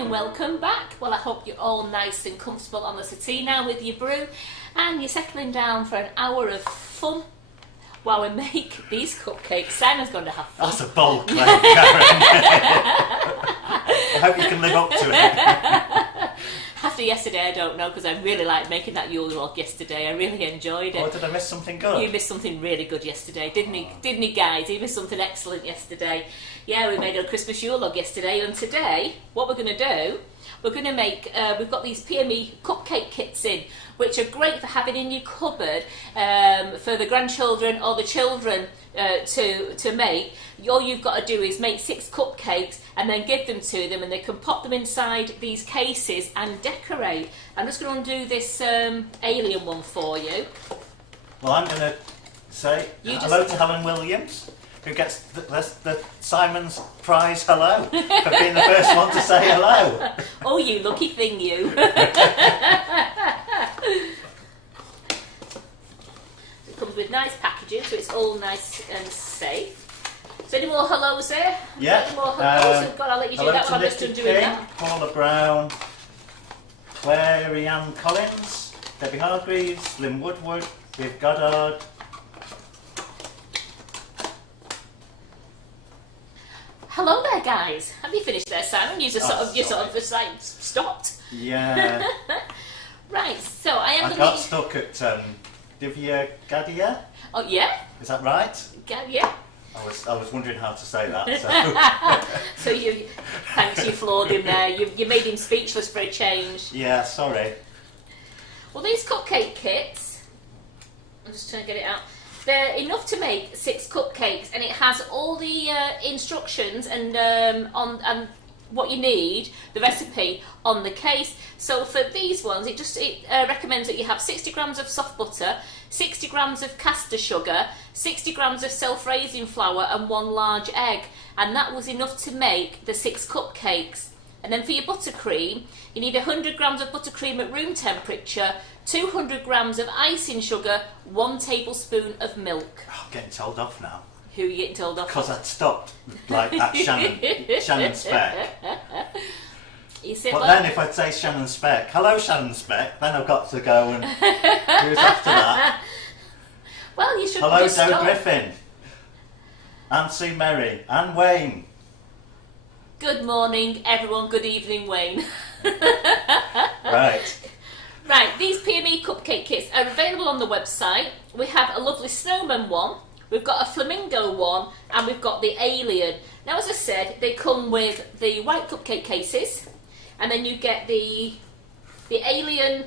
and welcome back. Well, I hope you're all nice and comfortable on the settee now with your brew and you're settling down for an hour of fun while we make these cupcakes. Simon's going to have fun. That's a bold claim, Karen. I hope you can live up to it. After yesterday, I don't know, because I really liked making that Yule log yesterday. I really enjoyed it. Oh, did I miss something good? You missed something really good yesterday, didn't he? Didn't he, guys? He missed something excellent yesterday. Yeah, we made a Christmas Yule log yesterday, and today, what we're going to do, we're going to make, we've got these PME Cupcake Kits in, which are great for having in your cupboard for the grandchildren or the children to make. All you've got to do is make 6 cupcakes and then give them to them, and they can pop them inside these cases and decorate. I'm just going to do this alien one for you. Well, I'm going to say hello to Helen Williams, who gets the Simon's prize hello for being the first one to say hello. Oh, you lucky thing, you. It comes with nice packaging, so it's all nice and safe. So any more hellos there? Yeah. Any more hellos? God, I'll let you do that one. I'm just undoing that. Paula Brown, Clary Ann Collins, Debbie Hargreaves, Lynn Woodward, Viv Goddard. Hello there, guys. Have you finished there, Simon? You just sort of just like stopped. Yeah. Right. So I am. I got stuck at Divya Gadia. Oh yeah. Is that right? Yeah. I was wondering how to say that. So, So thanks, you floored him there. You made him speechless for a change. yeah, sorry. Well, these cupcake kits, I'm just trying to get it out. They're enough to make 6 cupcakes, and it has all the instructions and on what you need, the recipe on the case. So for these ones, it recommends that you have 60 grams of soft butter, 60 grams of caster sugar, 60 grams of self-raising flour, and 1 large egg. And that was enough to make the 6 cupcakes. And then for your buttercream, you need 100 grams of buttercream at room temperature, 200 grams of icing sugar, 1 tablespoon of milk. Oh, I'm getting told off now. Who are you getting told off? Because I'd stopped like at Shannon Speck. You see, But then if I'd say Shannon Speck, hello Shannon Speck, then I've got to go and who's after that? Well, you should. Hello just Joe stop. Griffin, and Sue Merry, and Wayne. Good morning, everyone. Good evening, Wayne. Right. Right, these PME Cupcake Kits are available on the website. We have a lovely snowman one, we've got a flamingo one, and we've got the alien. Now, as I said, they come with the white cupcake cases, and then you get the alien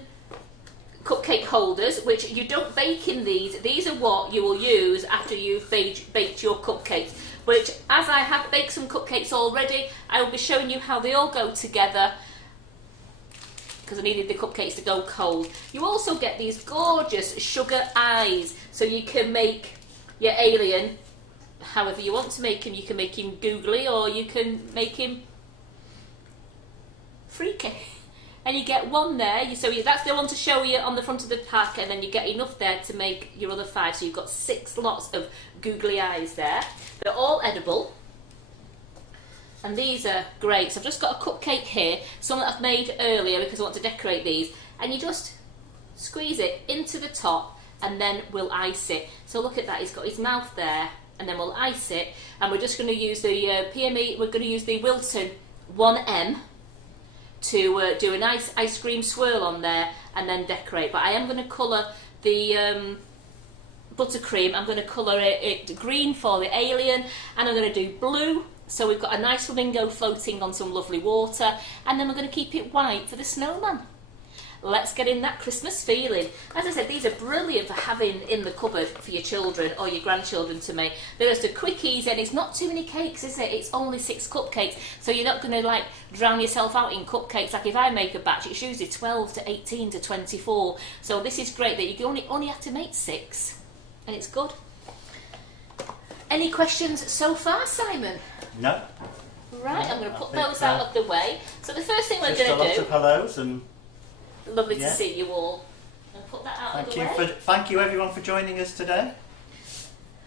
cupcake holders, which you don't bake in these. These are what you will use after you've baked your cupcakes, which, as I have baked some cupcakes already, I will be showing you how they all go together, because I needed the cupcakes to go cold. You also get these gorgeous sugar eyes, so you can make your alien however you want to make him. You can make him googly, or you can make him freaky. And you get 1 there, that's the one to show you on the front of the pack, and then you get enough there to make your other 5, so you've got 6 lots of googly eyes there. They're all edible, and these are great. So I've just got a cupcake here, some that I've made earlier because I want to decorate these, and you just squeeze it into the top, and then we'll ice it. So look at that, he's got his mouth there, and then we'll ice it, and we're just going to use the PME, we're going to use the Wilton 1M to do a nice ice cream swirl on there and then decorate. But I am going to colour the buttercream. I'm going to colour it green for the alien, and I'm going to do blue, so we've got a nice flamingo floating on some lovely water, and then we're going to keep it white for the snowman. Let's get in that Christmas feeling. As I said, these are brilliant for having in the cupboard for your children or your grandchildren to make. They're just a quick easy, and it's not too many cakes, is it? It's only 6 cupcakes, so you're not going to like drown yourself out in cupcakes. Like if I make a batch, it's usually 12 to 18 to 24. So this is great that you only have to make 6, and it's good. Any questions so far, Simon? No. Right, I'm going to put those out of the way. So the first thing we're Just going to do... a lot of hellos and... Lovely to see you all. I'll put that out of the way. Thank you everyone for joining us today.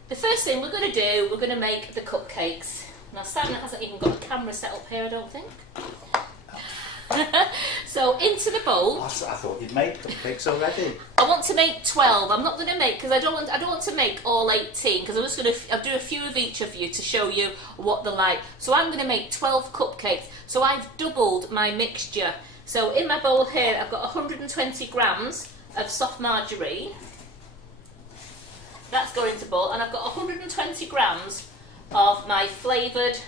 The first thing we're going to do, we're going to make the cupcakes. Now Simon hasn't even got a camera set up here, I don't think. So into the bowl. Oh, I thought you'd made cupcakes already. I want to make 12. I'm not going to make, because I don't want to make all 18, because I'm just going to do a few of each of you to show you what they're like. So I'm going to make 12 cupcakes. So I've doubled my mixture. So in my bowl here, I've got 120 grams of soft margarine. That's going into the bowl, and I've got 120 grams of my flavoured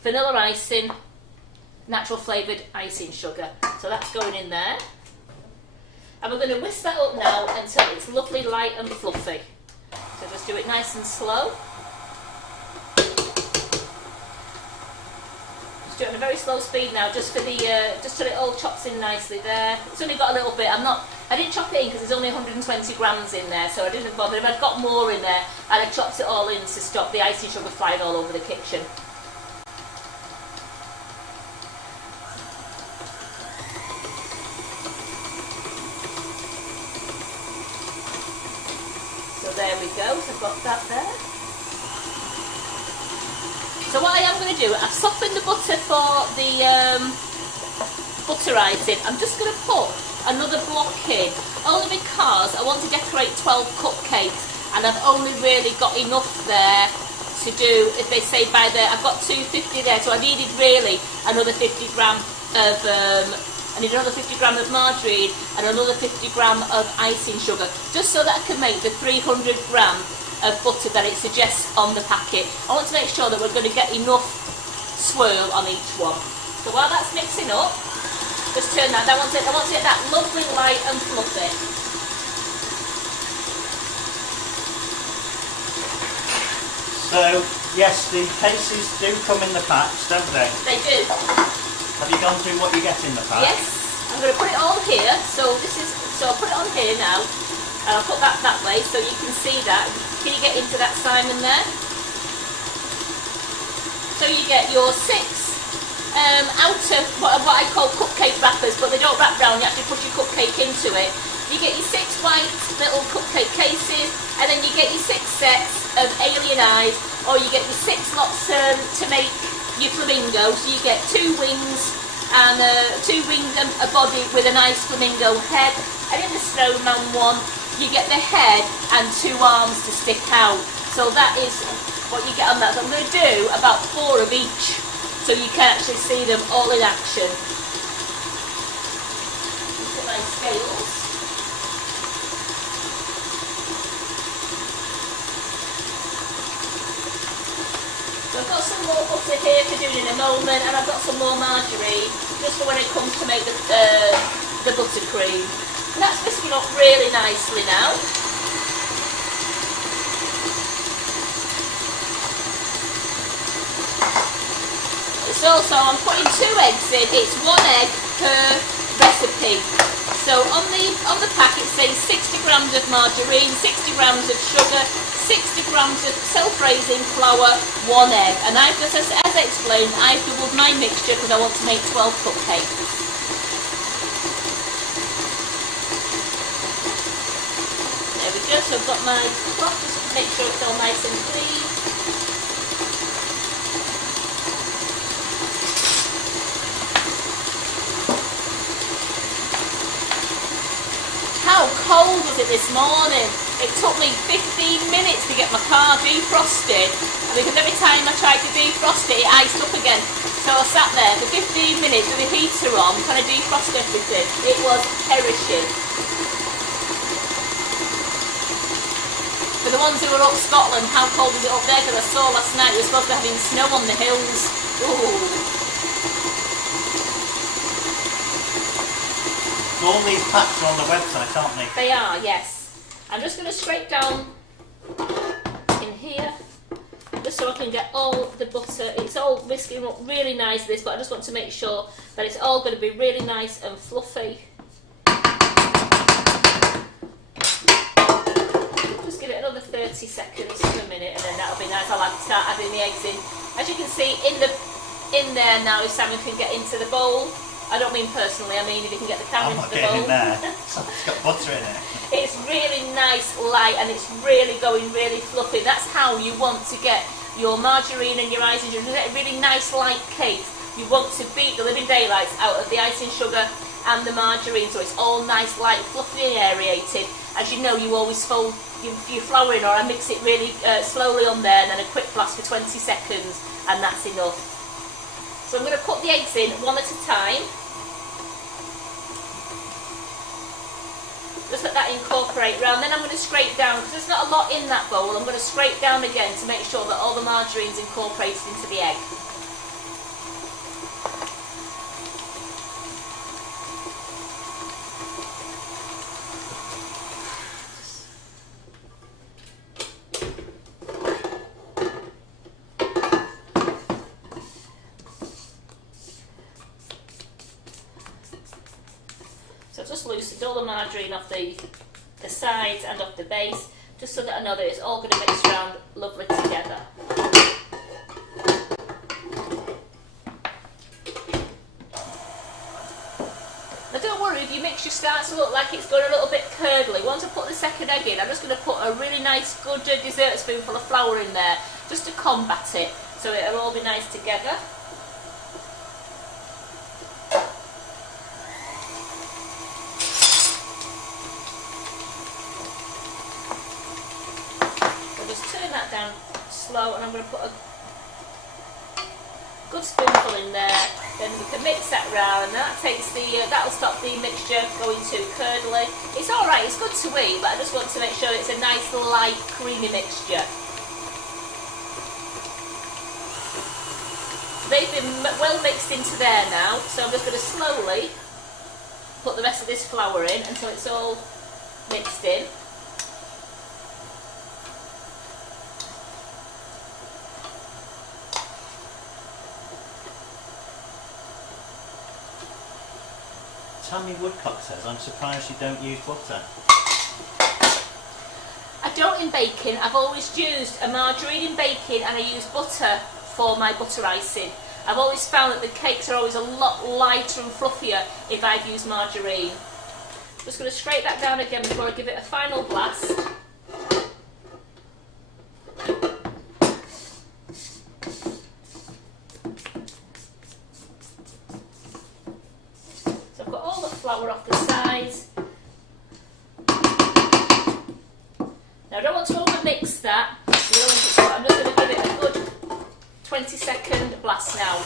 vanilla icing, natural flavoured icing sugar. So that's going in there. And we're going to whisk that up now until it's lovely, light and fluffy. So just do it nice and slow. Just do it on a very slow speed now, just for the just till it all chops in nicely there. It's only got a little bit. I didn't chop it in because there's only 120 grams in there, so I didn't bother. If I'd got more in there, I'd have chopped it all in to stop the icing sugar flying all over the kitchen. So there we go. So I've got that there. So what I am going to do, I've softened the butter for the butter icing. I'm just going to put another block in, only because I want to decorate 12 cupcakes, and I've only really got enough there to do, if they say by there, I've got 250 there, so I needed really another 50 gram of, I need another 50 gram of margarine and another 50 gram of icing sugar, just so that I can make the 300 gram of butter that it suggests on the packet. I want to make sure that we're going to get enough swirl on each one. So while that's mixing up, just turn that. I want to get that lovely, light and fluffy. So yes, the cases do come in the packs, don't they? They do. Have you gone through what you get in the pack? Yes. I'm going to put it all here. So I'll put it on here now. And I'll put that way so you can see that. Can you get into that Simon there? So you get your 6 outer, what I call cupcake wrappers, but they don't wrap round, you actually put your cupcake into it. You get your 6 white little cupcake cases, and then you get your 6 sets of alien eyes, or you get your 6 lots to make your flamingos. So you get 2 wings, and 2 wings and a body with a nice flamingo head, and in the snowman one, you get the head and 2 arms to stick out. So that is what you get on that. So I'm going to do about 4 of each, so you can actually see them all in action. Look at my scales. So I've got some more butter here for doing in a moment, and I've got some more margarine, just for when it comes to make the buttercream. And that's whisking up really nicely now. It's also, I'm putting 2 eggs in. It's 1 egg per recipe. So on the pack it says 60 grams of margarine, 60 grams of sugar, 60 grams of self-raising flour, 1 egg. And I've just, as explained, I've doubled my mixture because I want to make 12 cupcakes. So I've got my cloth just to make sure it's all nice and clean. How cold was it this morning? It took me 15 minutes to get my car defrosted, because every time I tried to defrost it, it iced up again. So I sat there for 15 minutes with the heater on, trying to defrost everything. It was perishing. For the ones who were up Scotland, how cold was it up there? Because I saw last night we were supposed to be having snow on the hills. Ooh. So all these packs are on the website, aren't they? They are, yes. I'm just going to scrape down in here, just so I can get all the butter. It's all whisking up really nice, this, but I just want to make sure that it's all going to be really nice and fluffy. Just give it another 30 seconds to a minute, and then that'll be nice. I'll start adding the eggs in. As you can see, in there now, if Simon can get into the bowl. I don't mean personally, I mean if you can get the camera into the bowl. I'm not getting in there. It's got butter in it. It's really nice, light, and it's really going really fluffy. That's how you want to get your margarine and your icing. You get a really nice light cake you want to beat the living daylights out of the icing sugar and the margarine so it's all nice, light, fluffy and aerated. As you know, you always fold your flour in, or I mix it really slowly on there and then a quick blast for 20 seconds and that's enough. So I'm going to put the eggs in one at a time. Just let that incorporate round. Then I'm going to scrape down, because there's not a lot in that bowl, I'm going to scrape down again to make sure that all the margarine's incorporated into the egg. So I've just loosened all the margarine off the sides and off the base, just so that I know that it's all going to mix around lovely together. Now don't worry if your mixture starts to look like it's going a little bit curdly. Once I put the second egg in, I'm just going to put a really nice good dessert spoonful of flour in there, just to combat it, so it'll all be nice together. Down slow, and I'm going to put a good spoonful in there. Then we can mix that round, and that takes that'll stop the mixture going too curdly. It's all right, it's good to eat, but I just want to make sure it's a nice light creamy mixture. They've been well mixed into there now, so I'm just going to slowly put the rest of this flour in until it's all mixed in. Tammy Woodcock says, I'm surprised you don't use butter. I don't in baking. I've always used a margarine in baking, and I use butter for my butter icing. I've always found that the cakes are always a lot lighter and fluffier if I've used margarine. I'm just going to scrape that down again before I give it a final blast. Flour off the sides. Now I don't want to over mix that, so I'm just going to give it a good 20-second blast now.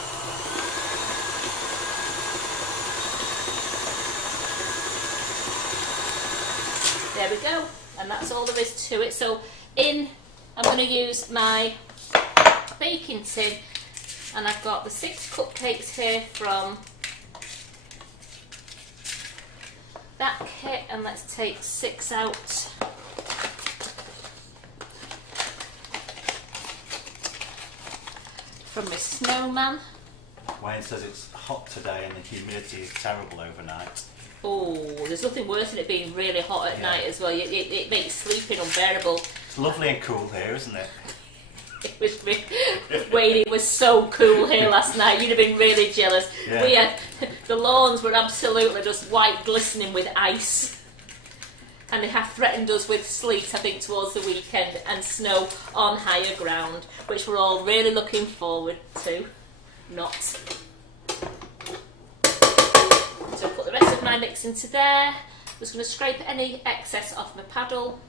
There we go, and that's all there is to it. So I'm going to use my baking tin, and I've got the 6 cupcakes here from that kit, and let's take 6 out. From my snowman. Wayne says it's hot today and the humidity is terrible overnight. Oh, there's nothing worse than it being really hot at night as well. It makes sleeping unbearable. It's lovely and cool here, isn't it? It was Wayne, it was so cool here last night. You'd have been really jealous. Yeah. The lawns were absolutely just white glistening with ice, and they have threatened us with sleet, I think, towards the weekend, and snow on higher ground, which we're all really looking forward to. Not. So put the rest of my mix into there. Just going to scrape any excess off my paddle.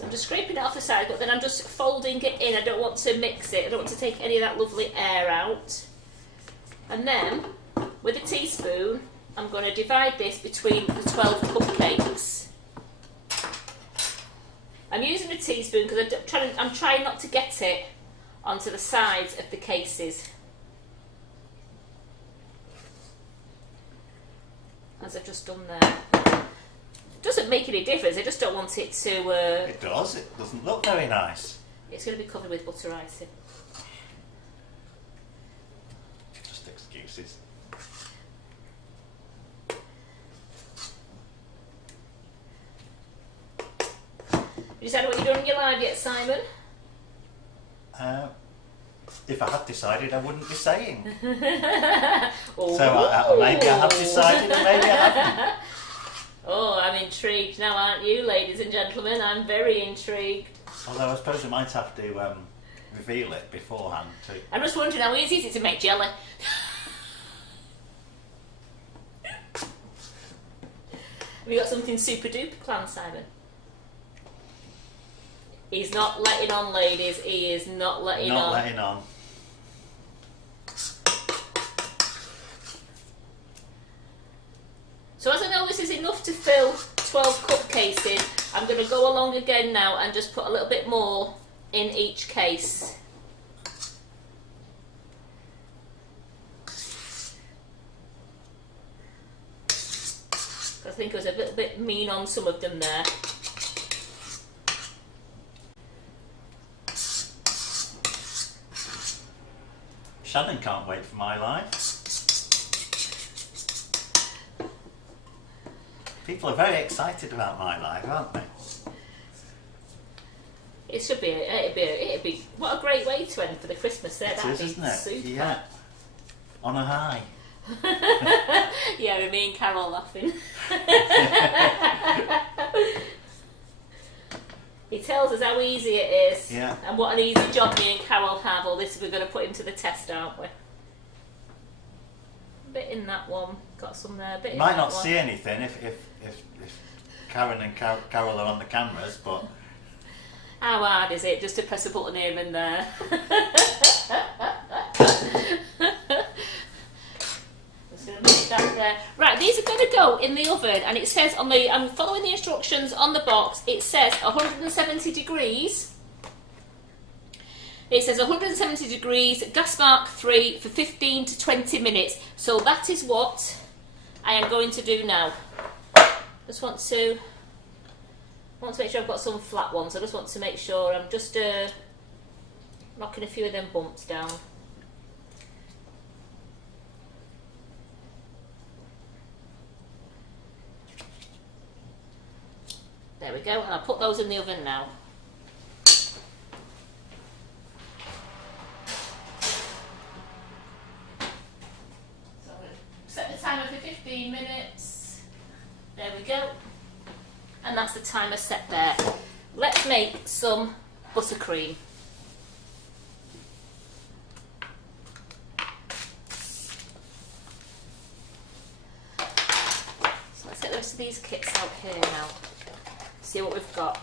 I'm just scraping it off the side, but then I'm just folding it in. I don't want to mix it. I don't want to take any of that lovely air out. And then, with a teaspoon, I'm going to divide this between the 12 cupcakes. I'm using a teaspoon because I'm trying not to get it onto the sides of the cases, as I've just done there. Doesn't make any difference, I just don't want it to... It does, it doesn't look very nice. It's going to be covered with butter icing. Just excuses. You decided what you're doing in your live yet, Simon? if I had decided, I wouldn't be saying. Oh. So maybe I have decided and maybe I haven't. Oh, I'm intrigued now, aren't you, ladies and gentlemen? I'm very intrigued. Although I suppose we might have to reveal it beforehand too. I'm just wondering how easy is it to make jelly? Have you got something super duper planned, Simon? He's not letting on, ladies. He is not letting on. Not letting on. So as I know this is enough to fill 12 cupcakes in, I'm going to go along again now and just put a little bit more in each case. I think I was a little bit mean on some of them there. Shannon can't wait for my life. People are very excited about my life, aren't they? It should be. It'd be. What a great way to end for the Christmas there. It is, isn't it? Super. Yeah. On a high. Yeah, with me and Carol laughing. He tells us how easy it is, Yeah. and what an easy job me and Carol have. All this we're going to put him to the test, aren't we? A bit in that one, got some there. A bit in Might that not one. see anything if Karen and Carol are on the cameras, but How hard is it just to press a button here and there? Just going to make that there. Right, these are going to go in the oven, and it says on the, I'm following the instructions on the box, it says 170 degrees. It says 170 degrees, gas mark 3 for 15 to 20 minutes. So that is what I am going to do now. Just want to make sure I've got some flat ones. I just want to make sure I'm just knocking a few of them bumps down. There we go, and I'll put those in the oven now. So I'm going to set the timer for 15 minutes. There we go. And that's the timer set there. Let's make some buttercream. So let's get the rest of these kits out here now. See what we've got.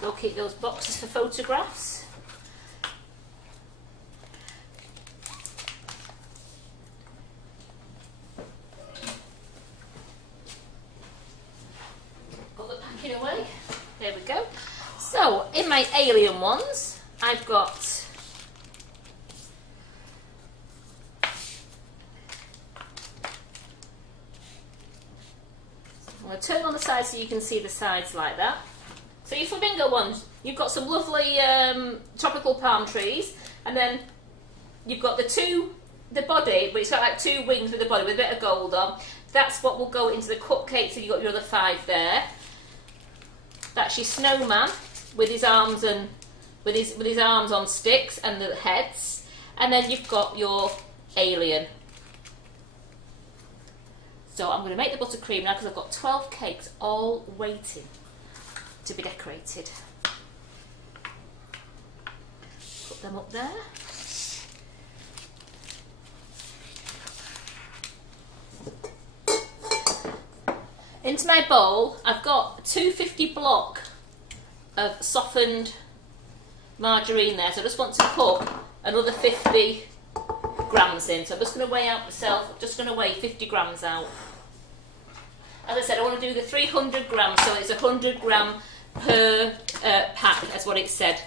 Go keep those boxes for photographs. Got the packing away. There we go. So, in my alien ones, I've got I'm going to turn on the side so you can see the sides like that. So your flamingo ones, you've got some lovely tropical palm trees, and then you've got the body, but it's got like two wings with the body with a bit of gold on. That's what will go into the cupcakes, and you've got your other 5 there. That's your snowman with his arms and with his arms on sticks and the heads, and then you've got your alien. So I'm going to make the buttercream now because I've got 12 cakes all waiting to be decorated. Put them up there. Into my bowl, I've got 250 block of softened margarine there, so I just want to put another 50 grams in. So I'm just going to weigh out myself, I'm just going to weigh 50 grams out. As I said, I want to do the 300 grams, so it's 100 gram per pack, that's what it said.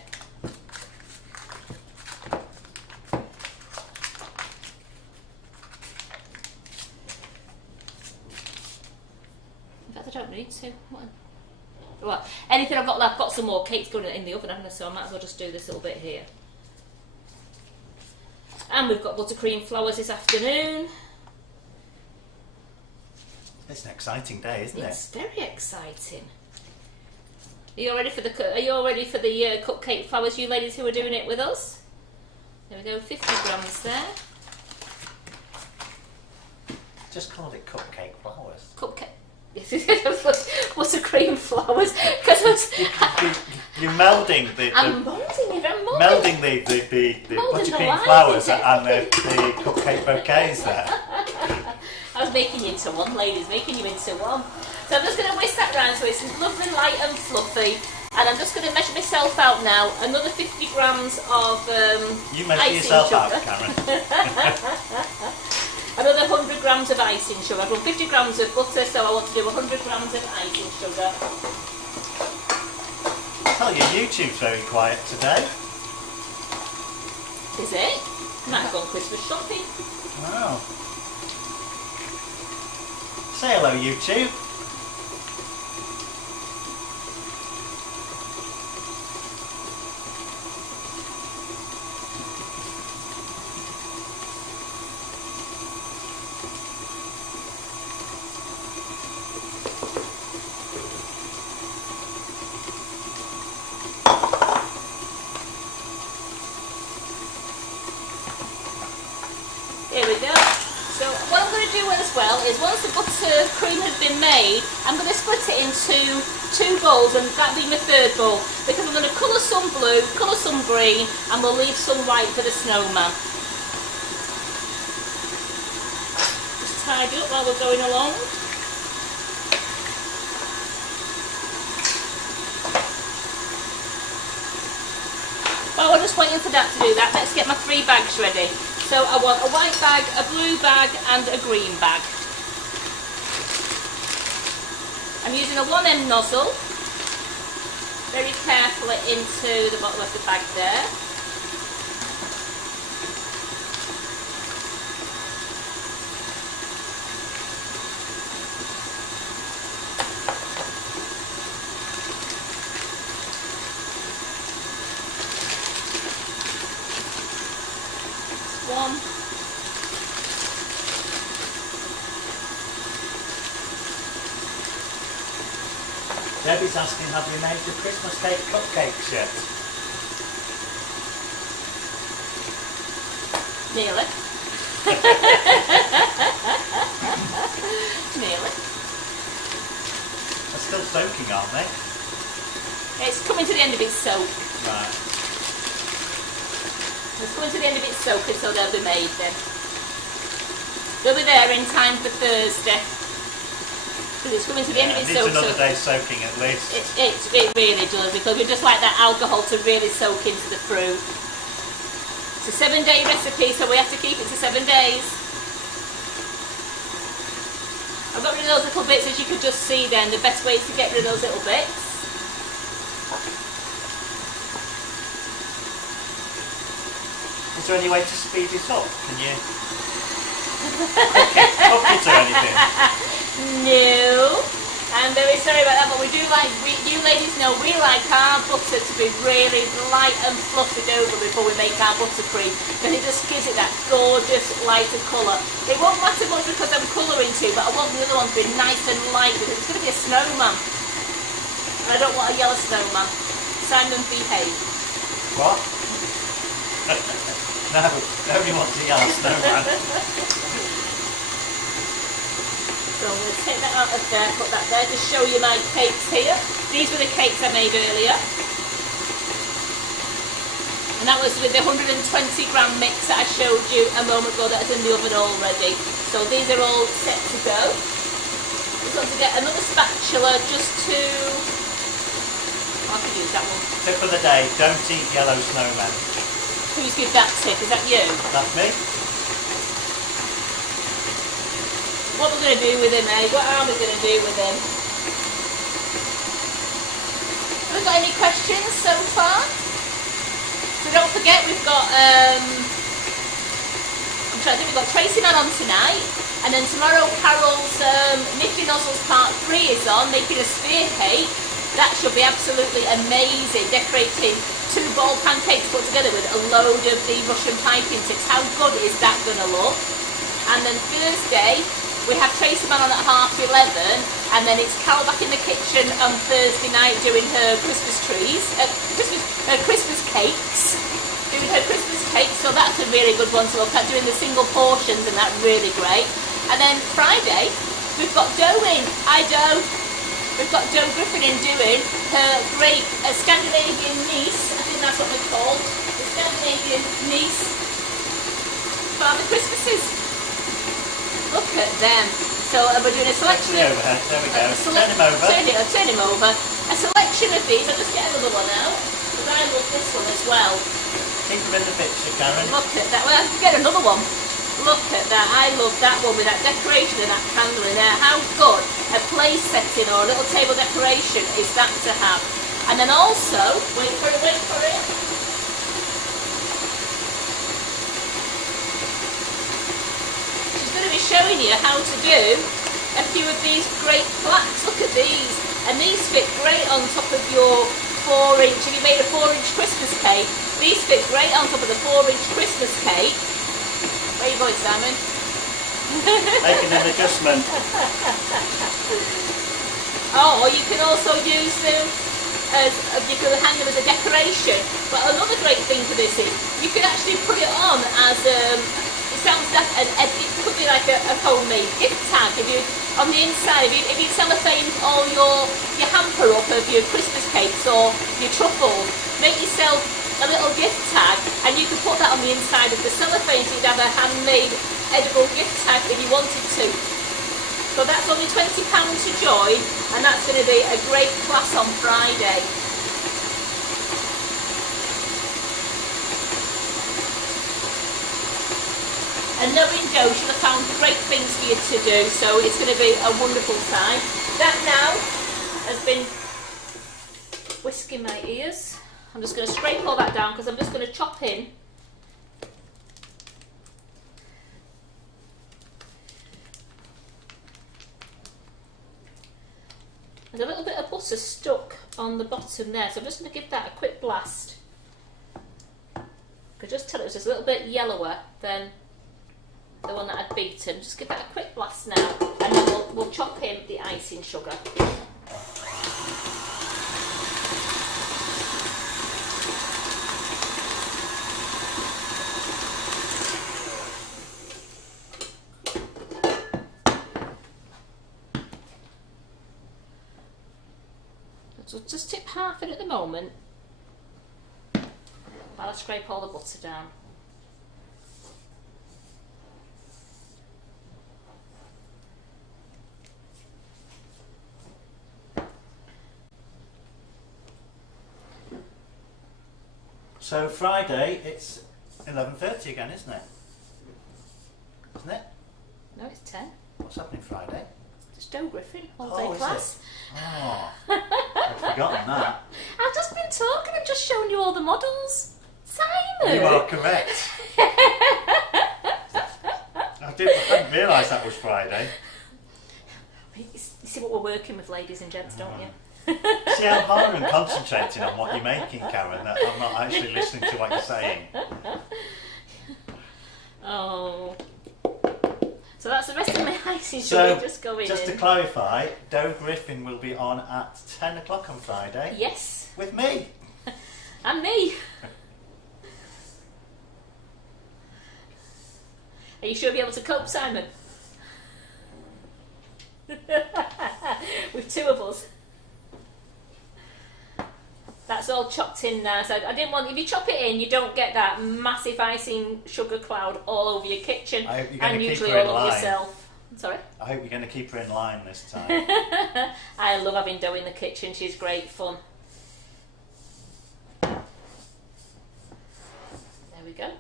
need to. Well, anything I've got some more cakes going in the oven, haven't I? So I might as well just do this little bit here. And we've got buttercream flowers this afternoon. It's an exciting day, isn't it? It's very exciting. Are you all ready for the cupcake flowers, you ladies who are doing it with us? There we go, 50 grams there. Just called it cupcake flowers. Cupcake. Buttercream flowers. Because you're melding the buttercream flowers and the cupcake bouquets there. I was making you into one, ladies, making you into one. So I'm just going to whisk that round so it's lovely, light and fluffy. And I'm just going to measure myself out now. Another 50 grams of you measure icing yourself sugar. out, Karen. Another 100 grams of icing sugar. I've done 50 grams of butter, so I want to do 100 grams of icing sugar. Tell you, YouTube's very quiet today. Is it? Might have gone Christmas shopping. Wow. Say hello, YouTube. Here we go. So what I'm going to do as well is once the buttercream has been made, I'm going to split it into 2 bowls, and that'll be my 3rd bowl, because I'm going to colour some blue, colour some green, and we'll leave some white for the snowman. Just tidy up while we're going along. While we're just waiting for that to do that, let's get my 3 bags ready. So I want a white bag, a blue bag and a green bag. I'm using a 1M nozzle, very carefully into the bottom of the bag there. One. Debbie's asking, have you made the Christmas cake cupcakes yet? Nearly. Nearly. They're still soaking, aren't they? It's coming to the end of its soak. Right. It's coming to the end of its soaking, so they'll be made then. They'll be there in time for Thursday. Because it's coming to the end of its soak. It needs another day soaking at least. It really does, because we just like that alcohol to really soak into the fruit. It's a 7-day recipe, so we have to keep it to 7 days. I've got rid of those little bits, as you could just see then. The best way is to get rid of those little bits. Is there any way to speed it up? Can you cook it or anything? No. I'm very sorry about that, but we do like, you ladies know, we like our butter to be really light and fluffy over before we make our buttercream, because it just gives it that gorgeous lighter colour. It won't matter much because I'm colouring too, but I want the other one to be nice and light, because it's going to be a snowman. And I don't want a yellow snowman. Simon, behave. What? No, nobody wants a yellow snowman. So I'm going to take that out of there, put that there to show you my cakes here. These were the cakes I made earlier. And that was with the 120 gram mix that I showed you a moment ago that's in the oven already. So these are all set to go. Just want to get another spatula just to... I can use that one. Tip of the day, don't eat yellow snowmen. Who's give that tip? Is that you? That's me. What we're going to do with him, eh? What are we going to do with him? Have we got any questions so far? So don't forget we've got trying to think, we've got Tracy Man on tonight, and then tomorrow Carol's Nifty Nozzles Part 3 is on, making a sphere cake. That should be absolutely amazing, decorating 2 ball pancakes put together with a load of the Russian piping tips. How good is that going to look? And then Thursday, we have Tracy Man on at 11:30, and then it's Carol back in the kitchen on Thursday night doing her Christmas trees, Christmas cakes, doing her Christmas cakes, so that's a really good one to look at, doing the single portions, and that's really great. And then Friday, we've got Doe in, we've got Joe Griffin in doing her great Scandinavian niece, I think that's what they're called, the Scandinavian niece Father Christmases. Look at them. So we're doing a selection of... Overhead. There we go. Turn him over. Turn him over. A selection of these. I'll just get another one out, because I love this one as well. Keep him in the picture, Karen. Look at that. Well, I can get another one. Look at that. I love that one with that decoration and that candle in there. How good a place setting or a little table decoration is that to have. And then also, wait for it. She's going to be showing you how to do a few of these great plaques. Look at these. And these fit great on top of your 4-inch. If you made a 4-inch Christmas cake, these fit great on top of the 4-inch Christmas cake. Where are you going, Simon? Making an adjustment. Oh, or you can also use them as, you can hang them as a decoration. But another great thing for this is, you can actually put it on as, it sounds like, it could be like a homemade gift tag. If you, on the inside, if you cellophane all your hamper up of your Christmas cakes or your truffles, make yourself a little gift tag, and you could put that on the inside of the cellophane, so you'd have a handmade edible gift tag if you wanted to. So that's only £20 to join, and that's going to be a great class on Friday. And knowing Jo, she'll have found great things for you to do, so it's going to be a wonderful time. That now has been whisking my ears. I'm just going to scrape all that down, because I'm just going to chop in there's a little bit of butter stuck on the bottom there, so I'm just going to give that a quick blast. I could just tell it was just a little bit yellower than the one that I'd beaten. Just give that a quick blast now, and then we'll chop in the icing sugar. So just tip half in at the moment while I scrape all the butter down. So Friday, it's 11:30 again, isn't it? Isn't it? No, it's 10. What's happening Friday? It's Joe Griffin, all day class. Oh, I've forgotten that. I've just been talking and just shown you all the models. Simon! You are correct. I didn't realise that was Friday. You see what we're working with, ladies and gents, don't you? See how hard I'm concentrating on what you're making, Karen, that I'm not actually listening to what you're saying. Oh. So that's the rest of my icing sugar just going in. Just to clarify, Doe Griffin will be on at 10 o'clock on Friday. Yes. With me. And me. Are you sure you'll be able to cope, Simon? With 2 of us. That's all chopped in now. So I didn't want, if you chop it in, you don't get that massive icing sugar cloud all over your kitchen and usually all over yourself. Sorry? I hope you're going to keep her in line this time. I love having Doe in the kitchen. She's great fun. There we go.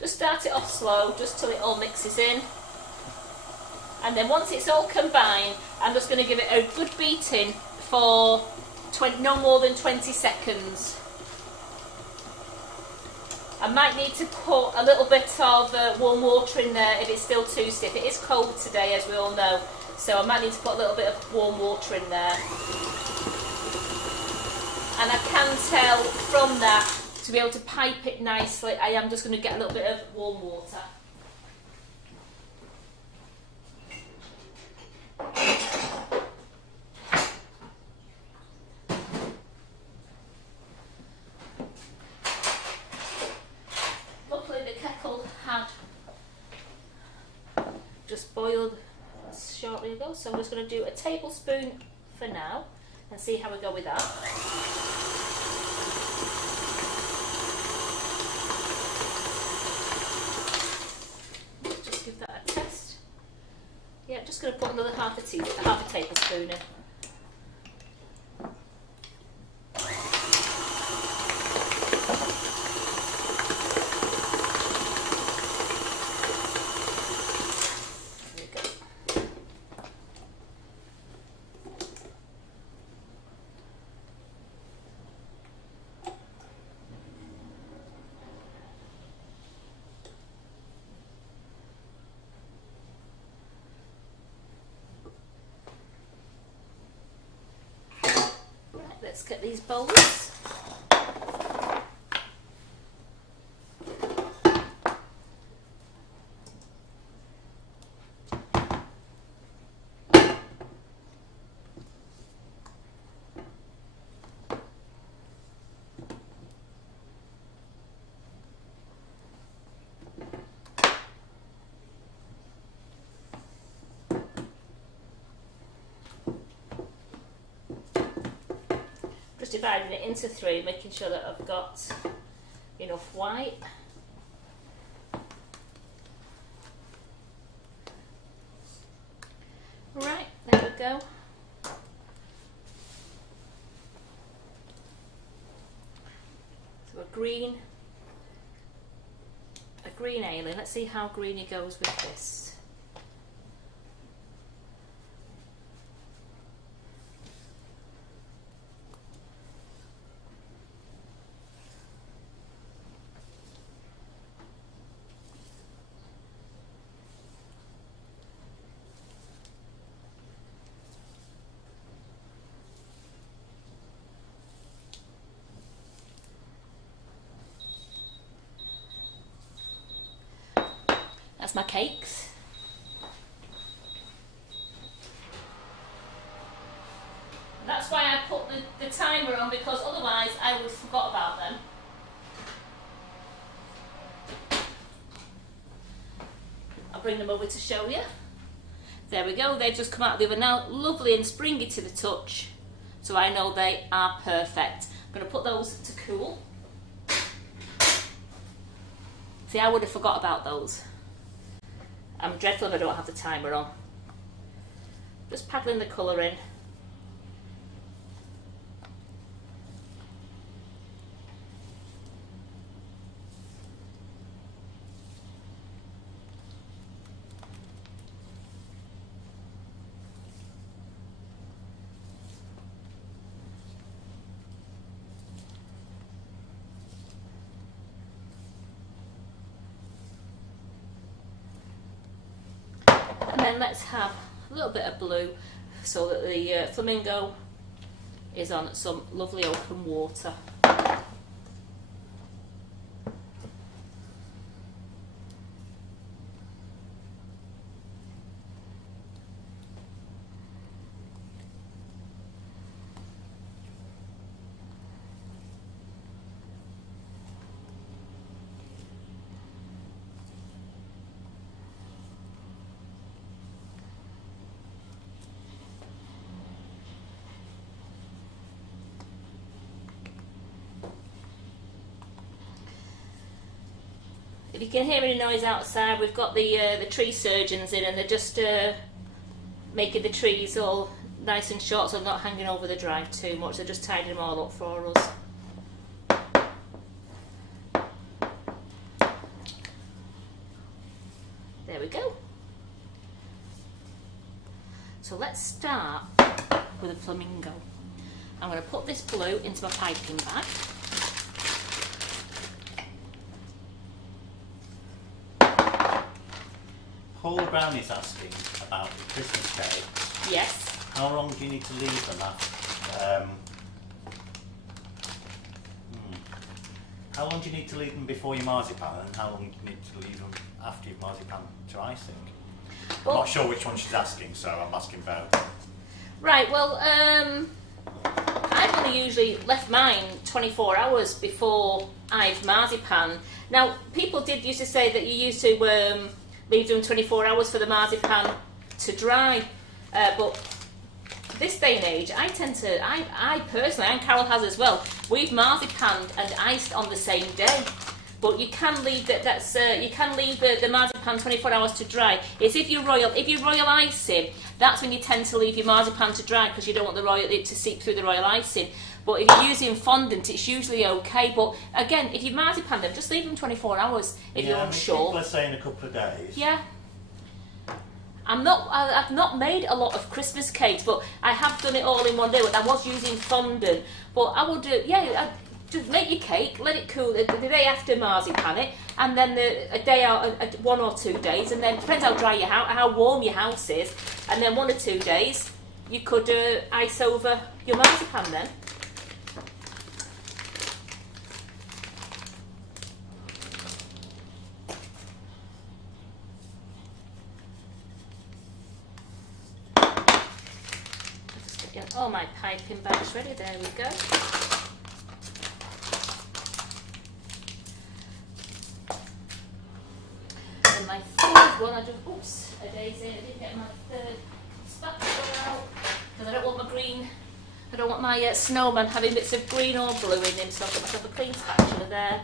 Just start it off slow, just till it all mixes in. And then once it's all combined, I'm just going to give it a good beating for no more than 20 seconds. I might need to put a little bit of warm water in there if it's still too stiff. It is cold today, as we all know, so I might need to put a little bit of warm water in there. And I can tell from that, to be able to pipe it nicely, I am just going to get a little bit of warm water. Luckily the kettle had just boiled shortly ago, so I'm just going to do a tablespoon for now and see how we go with that. Just give that a test. Yeah, just going to put another half a tablespoon in. Let's get these bowls. Just dividing it into three, making sure that I've got enough white. Right, there we go. So a green ailing. Let's see how green he goes with this. That's my cakes. That's why I put the timer on, because otherwise I would have forgot about them. I'll bring them over to show you. There we go, they've just come out of the oven now, lovely and springy to the touch, so I know they are perfect. I'm going to put those to cool. See, I would have forgot about those. I'm dreadful if I don't have the timer on. Just paddling the colour in. And then let's have a little bit of blue so that the flamingo is on some lovely open water. If you can hear any noise outside, we've got the tree surgeons in, and they're just making the trees all nice and short so they're not hanging over the drive too much. They're just tidying them all up for us. There we go. So let's start with a flamingo. I'm going to put this blue into my piping bag. Paul Brown is asking about the Christmas cakes. Yes. How long do you need to leave them after? How long do you need to leave them before you marzipan, and how long do you need to leave them after you've marzipan to icing? Well, I'm not sure which one she's asking, so I'm asking both. Right, well, I've only usually left mine 24 hours before I've marzipan. Now, people did used to say that you used to leave them 24 hours for the marzipan to dry, but this day and age, I personally, and Carol has as well, we've marzipaned and iced on the same day. But you can leave you can leave the marzipan 24 hours to dry. It's if you're royal icing, that's when you tend to leave your marzipan to dry because you don't want it to seep through the royal icing. But if you're using fondant, it's usually okay. But again, if you marzipan them, just leave them 24 hours if you're unsure. People are saying a couple of days. Yeah. I've not made a lot of Christmas cakes, but I have done it all in one day. But I was using fondant. But I will do, just make your cake, let it cool the day after marzipan it, and then a day out, 1 or 2 days, and then depends how dry how warm your house is, and then 1 or 2 days you could ice over your marzipan then. Just get all my piping bags ready. There we go. My third one, a daisy, I didn't get my third spatula out because I don't want my snowman having bits of green or blue in him, so I've got myself a clean spatula there.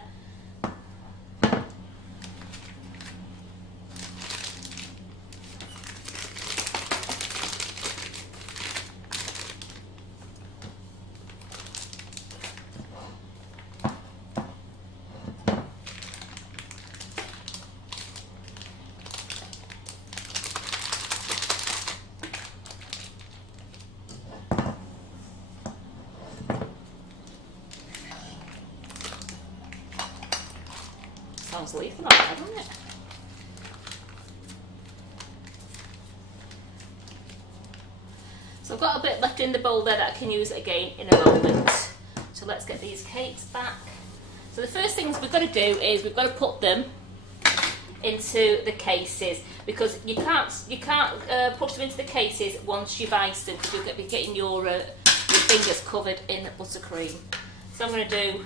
Sounds lethal like that, doesn't it? So I've got a bit left in the bowl there that I can use again in a moment. So let's get these cakes back. So the first things we've got to do is we've got to put them into the cases, because you can't push them into the cases once you've iced them, because you'll be getting your fingers covered in buttercream. So I'm going to do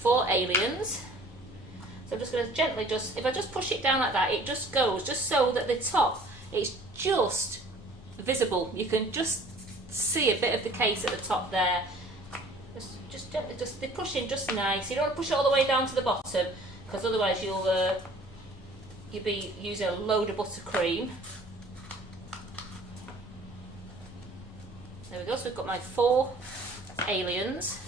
4 aliens. So I'm just going to gently if I just push it down like that, it just goes, just so that the top, it's just visible. You can just see a bit of the case at the top there. Just gently, the pushing just nice. You don't want to push it all the way down to the bottom, because otherwise you'll be using a load of buttercream. There we go, so we've got my 4 aliens.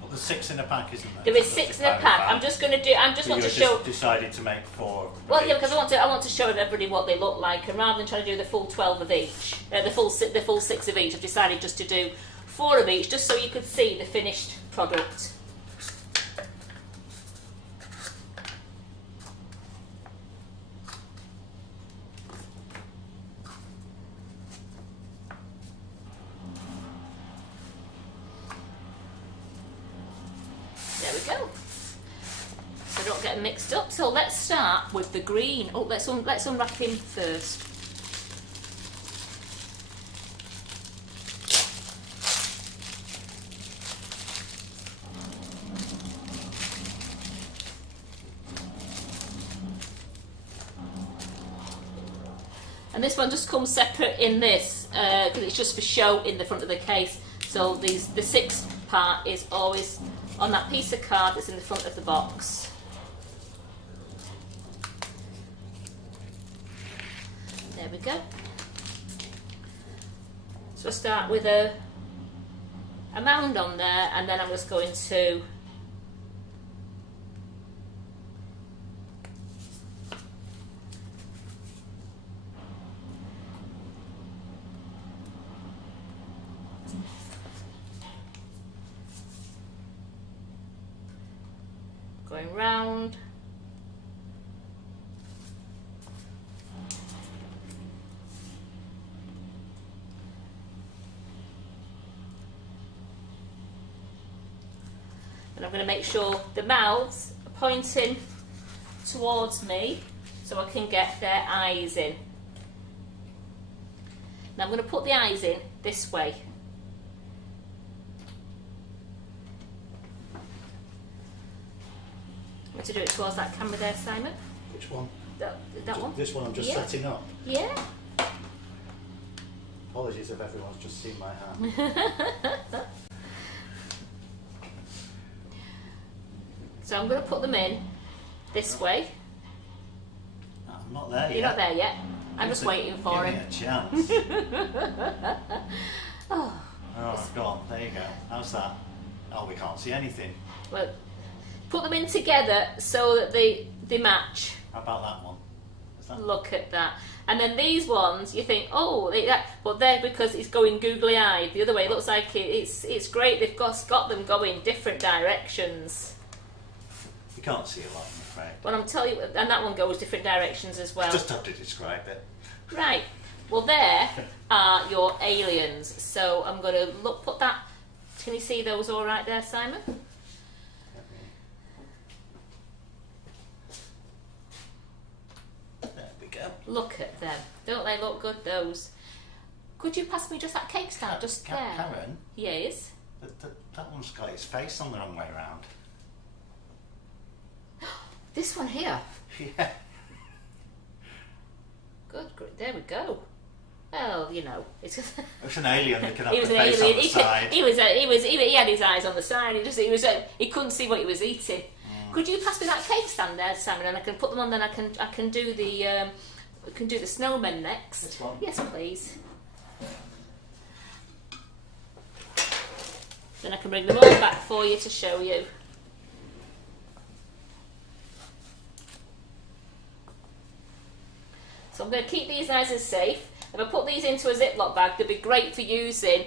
Well, there's 6 in a pack, isn't there? There is 6 in a pack. I'm just going to do. I just want to show. Decided to make 4. Well, yeah, because I want to show everybody what they look like, and rather than trying to do the full 12 of each, the full 6 of each, I've decided just to do 4 of each, just so you could see the finished product. There we go. So don't get mixed up. So let's start with the green. Oh, let's unwrap him first. And this one just comes separate in this, because it's just for show in the front of the case. So the 6th part is always on that piece of card that's in the front of the box. There we go. So I start with a mound on there, and then I'm just going to Going round. And I'm going to make sure the mouths are pointing towards me so I can get their eyes in. Now I'm going to put the eyes in this way. Want to do it towards that camera there, Simon? Which one? That one? This one I'm just setting up. Yeah. Apologies if everyone's just seen my hand. So I'm going to put them in this way. I'm not there yet. You're not there yet? I'm just waiting for him. Give me a chance. Oh, Go on, there you go. How's that? Oh, we can't see anything. Well, put them in together so that they match. How about that one? Look at that. And then these ones, you think, oh, but they're because it's going googly-eyed the other way. It looks like it's great. They've got them going different directions. You can't see a lot, I'm afraid. Well, I'm telling you, and that one goes different directions as well. Just have to describe it. Right. Well, there are your aliens. So I'm going to put that. Can you see those all right there, Simon? There we go. Look at them. Don't they look good, those? Could you pass me just that cake stand just there? Karen? Yes. That one's got its face on the wrong way round. This one here. Yeah. Good. There we go. Well, you know, it's an alien that could have he was the an face alien. on the side. He had his eyes on the side. He couldn't see what he was eating. Could you pass me that cake stand there, Simon, and I can put them on. Then I can do the snowmen next. This one? Yes, please. Then I can bring them all back for you to show you. So I'm going to keep these nice and safe. If I put these into a Ziploc bag, they'll be great for using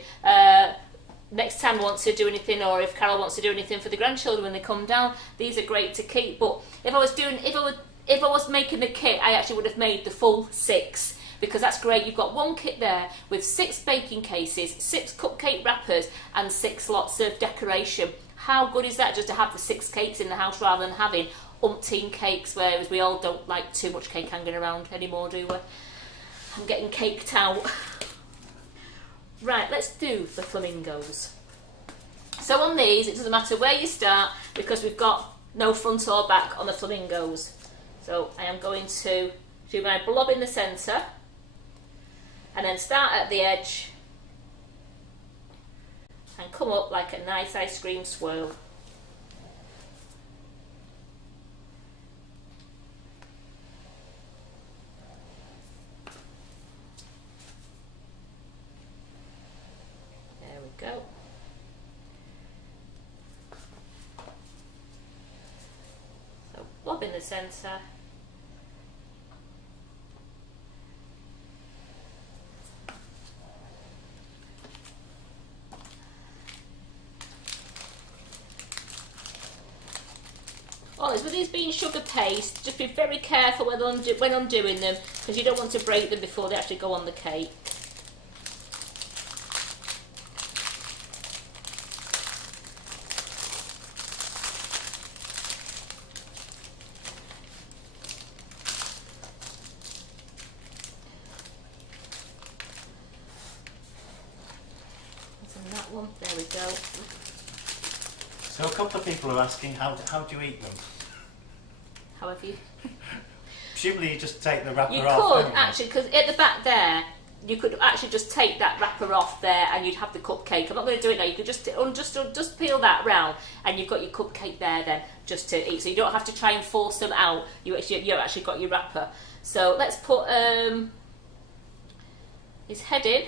next time I want to do anything, or if Carol wants to do anything for the grandchildren when they come down. These are great to keep. But if I was making the kit, I actually would have made the full 6, because that's great. You've got one kit there with 6 baking cases, 6 cupcake wrappers, and 6 lots of decoration. How good is that, just to have the 6 cakes in the house rather than having umpteen cakes, whereas we all don't like too much cake hanging around anymore, do we? I'm getting caked out. Right, let's do the flamingos. So on these, it doesn't matter where you start, because we've got no front or back on the flamingos. So I am going to do my blob in the centre, and then start at the edge and come up like a nice ice cream swirl. Go. So blob in the centre. Oh, with these being sugar paste, just be very careful when undoing them, because you don't want to break them before they actually go on the cake. There we go. So a couple of people are asking, how do you eat them? How have you? Presumably you just take the wrapper you off. You could actually, because at the back there, you could actually just take that wrapper off there, and you'd have the cupcake. I'm not going to do it now. You could just peel that round, and you've got your cupcake there then, just to eat. So you don't have to try and force them out. You've actually got your wrapper. So let's put his head in.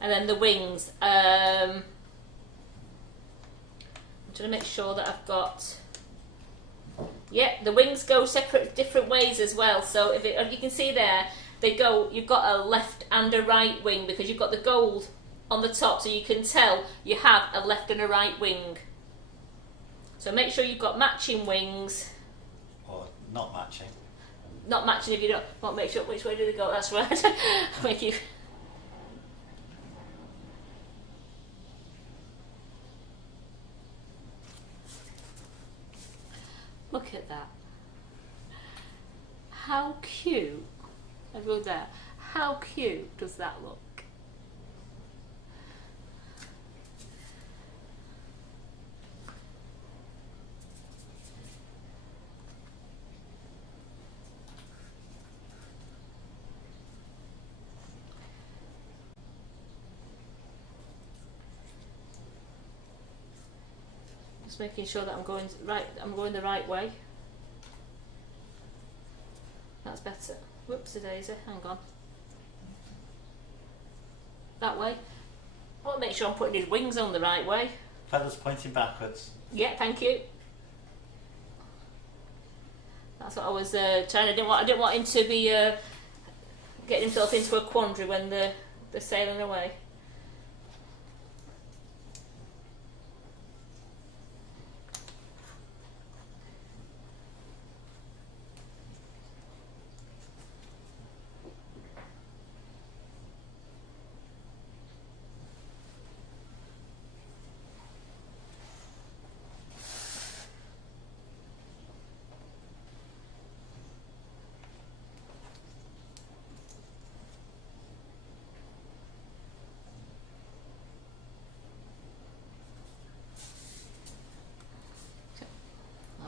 And then the wings. I'm trying to make sure that I've got. Yeah, the wings go separate, different ways as well. So you can see there, you've got a left and a right wing because you've got the gold on the top, so you can tell you have a left and a right wing. So make sure you've got matching wings. Or not matching. Not matching if you don't want to make sure which way do they go, that's right. Make you. Look at that. How cute. I go there. How cute does that look? Just making sure that I'm going the right way. That's better. Whoops a daisy, hang on. That way. I want to make sure I'm putting his wings on the right way. Feathers pointing backwards. Yeah, thank you. That's what I was trying. I didn't want him to be getting himself into a quandary when they're sailing away.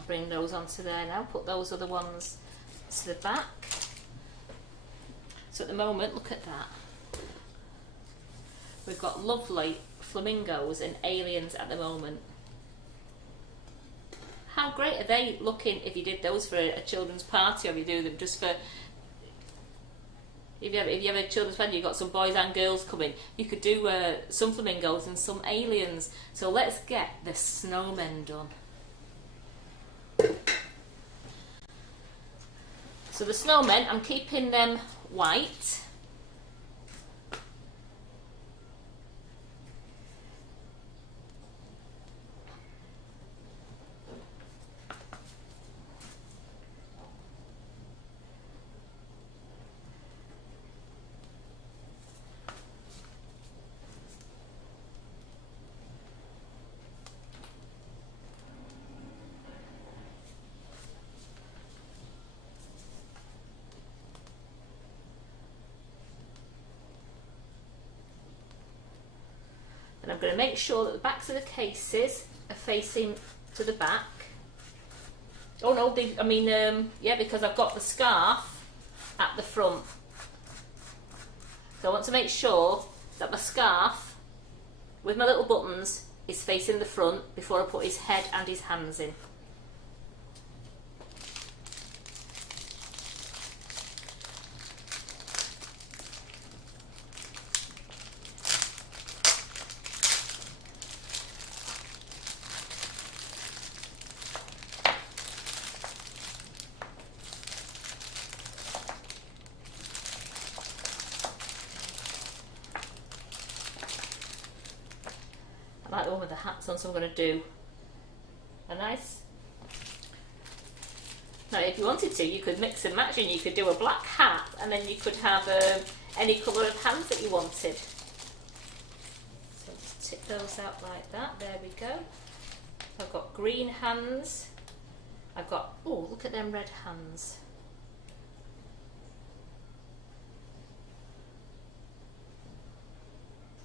Bring those onto there now, put those other ones to the back. So at the moment, look at that. We've got lovely flamingos and aliens at the moment. How great are they looking if you did those for a children's party, or if you do them just for... If you have a children's party, you've got some boys and girls coming, you could do some flamingos and some aliens. So let's get the snowmen done. So the snowmen, I'm keeping them white. And I'm going to make sure that the backs of the cases are facing to the back. Oh no, yeah, because I've got the scarf at the front. So I want to make sure that my scarf, with my little buttons, is facing the front before I put his head and his hands in. I like the one with the hats on, so I'm going to do a nice... Now if you wanted to, you could mix and match, and you could do a black hat, and then you could have any colour of hands that you wanted. So just tip those out like that, there we go. I've got green hands, I've got, oh look at them red hands.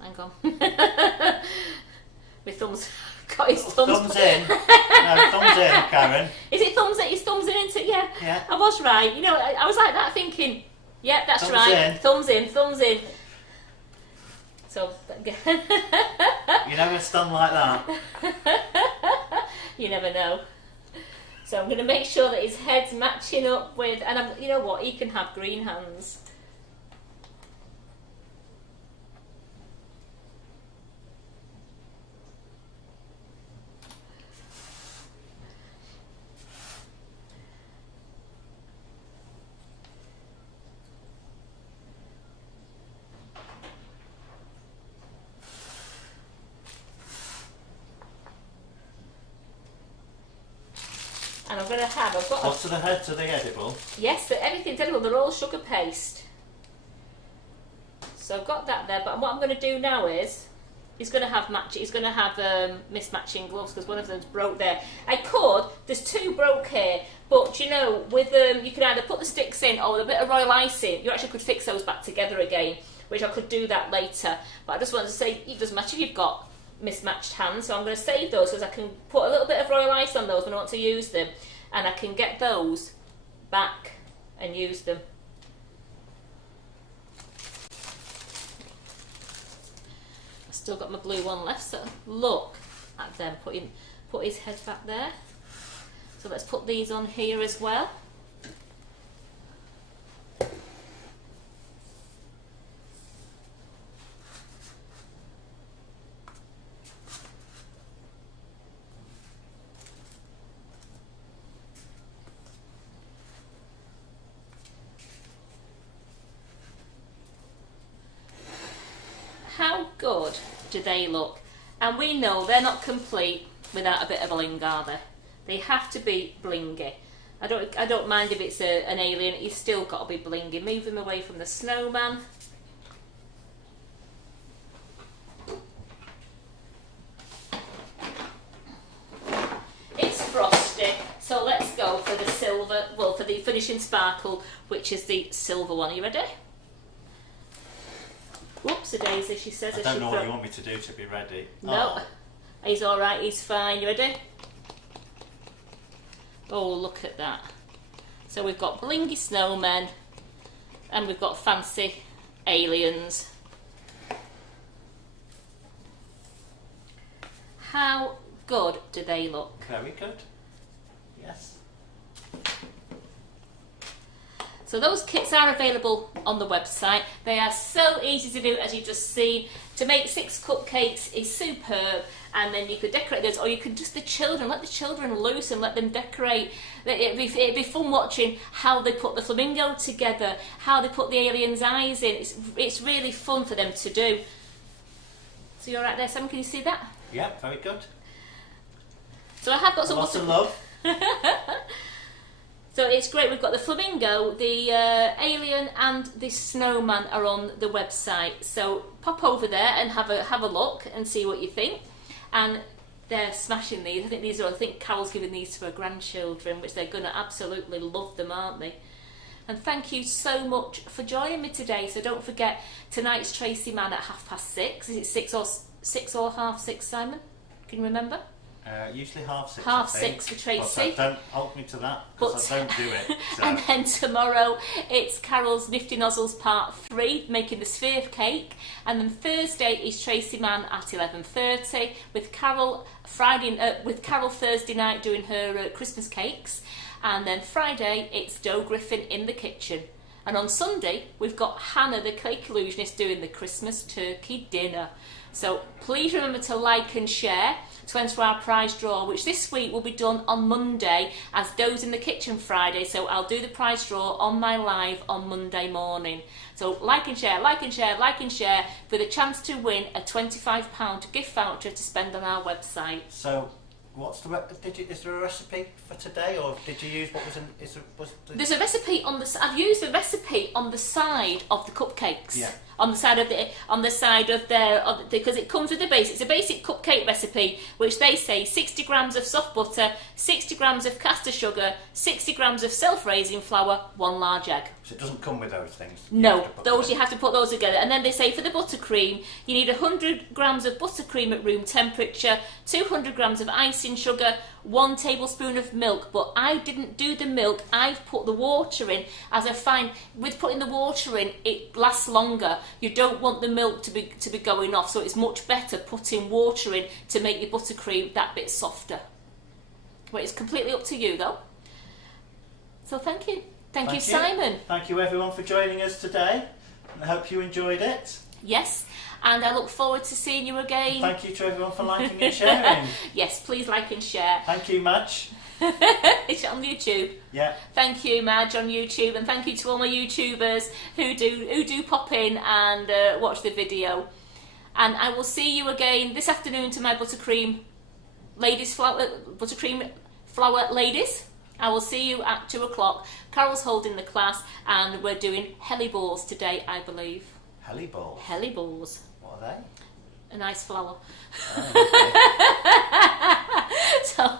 Hang on. My thumbs got his thumbs. Thumbs in. No, thumbs in, Karen. Is it thumbs in? His thumbs in into yeah. Yeah. I was right. You know, I was like that thinking, yeah, that's Thumbs right. in. Thumbs in, thumbs in. So You never stunned like that. You never know. So I'm going to make sure that his head's matching up with, and you know what? He can have green hands. I'm going to have, I've got... What's to the heads? Are they edible? Yes, everything's edible. They're all sugar paste. So I've got that there, but what I'm going to do now is, he's going to have mismatching gloves because one of them's broke there. There's two broke here, but you know, with you can either put the sticks in or with a bit of royal ice in, you actually could fix those back together again, which I could do that later. But I just wanted to say, it doesn't matter if you've got mismatched hands, so I'm going to save those because I can put a little bit of royal ice on those when I want to use them, and I can get those back and use them. Still got my blue one left, so look at them, put his head back there. So let's put these on here as well. How good do they look? And we know they're not complete without a bit of bling, are they? They have to be blingy. I don't mind if it's an alien, he's still got to be blingy. Move him away from the snowman. It's frosty, so let's go for the silver, well, for the finishing sparkle, which is the silver one. Are you ready? Whoops-a-daisy, she says. I don't know what you want me to do to be ready. No, he's all right, he's fine. You ready? Oh, look at that. So we've got blingy snowmen and we've got fancy aliens. How good do they look? Very good. Yes. So those kits are available on the website. They are so easy to do, as you've just seen. To make 6 cupcakes is superb, and then you could decorate those, or you could just let the children loose and let them decorate. It'd be fun watching how they put the flamingo together, how they put the alien's eyes in. It's really fun for them to do. So you're right there, Sam, can you see that? Yeah, very good. So I have got some... Lots of love. So it's great, we've got the flamingo, the alien and the snowman are on the website. So pop over there and have a look and see what you think. And they're smashing these. I think Carol's giving these to her grandchildren, which they're going to absolutely love them, aren't they? And thank you so much for joining me today. So don't forget, tonight's Tracy Man at 6:30. Is it 6 or half 6, Simon? Can you remember? Usually 6:30. 6:30 for Tracy. But don't hold me to that, because I don't do it. So. And then tomorrow it's Carol's Nifty Nozzles Part 3, making the sphere cake. And then Thursday is Tracy Man at 11:30 with Carol Thursday night doing her Christmas cakes. And then Friday it's Doe Griffin in the kitchen. And on Sunday we've got Hannah the cake illusionist doing the Christmas turkey dinner. So please remember to like and share to enter our prize draw, which this week will be done on Monday as Doe's in the kitchen Friday. So I'll do the prize draw on my live on Monday morning. So like and share, like and share, like and share for the chance to win a £25 gift voucher to spend on our website. So what's is there a recipe for today, or did you use what was in? There's a recipe on the. I've used the recipe on the side of the cupcakes. Yeah. On the side of because it comes with the base. It's a basic cupcake recipe, which they say 60 grams of soft butter, 60 grams of caster sugar, 60 grams of self-raising flour, 1 large egg. So it doesn't come with those things? No, you have to put those together. And then they say for the buttercream, you need 100 grams of buttercream at room temperature, 200 grams of icing sugar, 1 tablespoon of milk. But I didn't do the milk, I've put the water in, as I find with putting the water in, it lasts longer. You don't want the milk to be going off, so it's much better putting water in to make your buttercream that bit softer. Well, it's completely up to you though. So thank you. Thank you, Simon. Thank you everyone for joining us today, and I hope you enjoyed it. Yes, and I look forward to seeing you again. Thank you to everyone for liking and sharing. Yes, please like and share. Thank you, Madge. It's on YouTube. Yeah. Thank you, Madge, on YouTube, and thank you to all my YouTubers who do pop in and watch the video. And I will see you again this afternoon to my buttercream flower ladies. I will see you at 2 o'clock. Carol's holding the class and we're doing hellebores today, I believe. Hellebores? Hellebores. What are they? A nice flower. Oh, okay. So,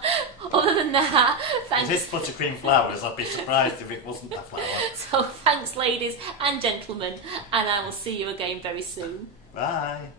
other than that, thanks. It is buttercream flowers. I'd be surprised if it wasn't a flower. So, thanks, ladies and gentlemen, and I will see you again very soon. Bye.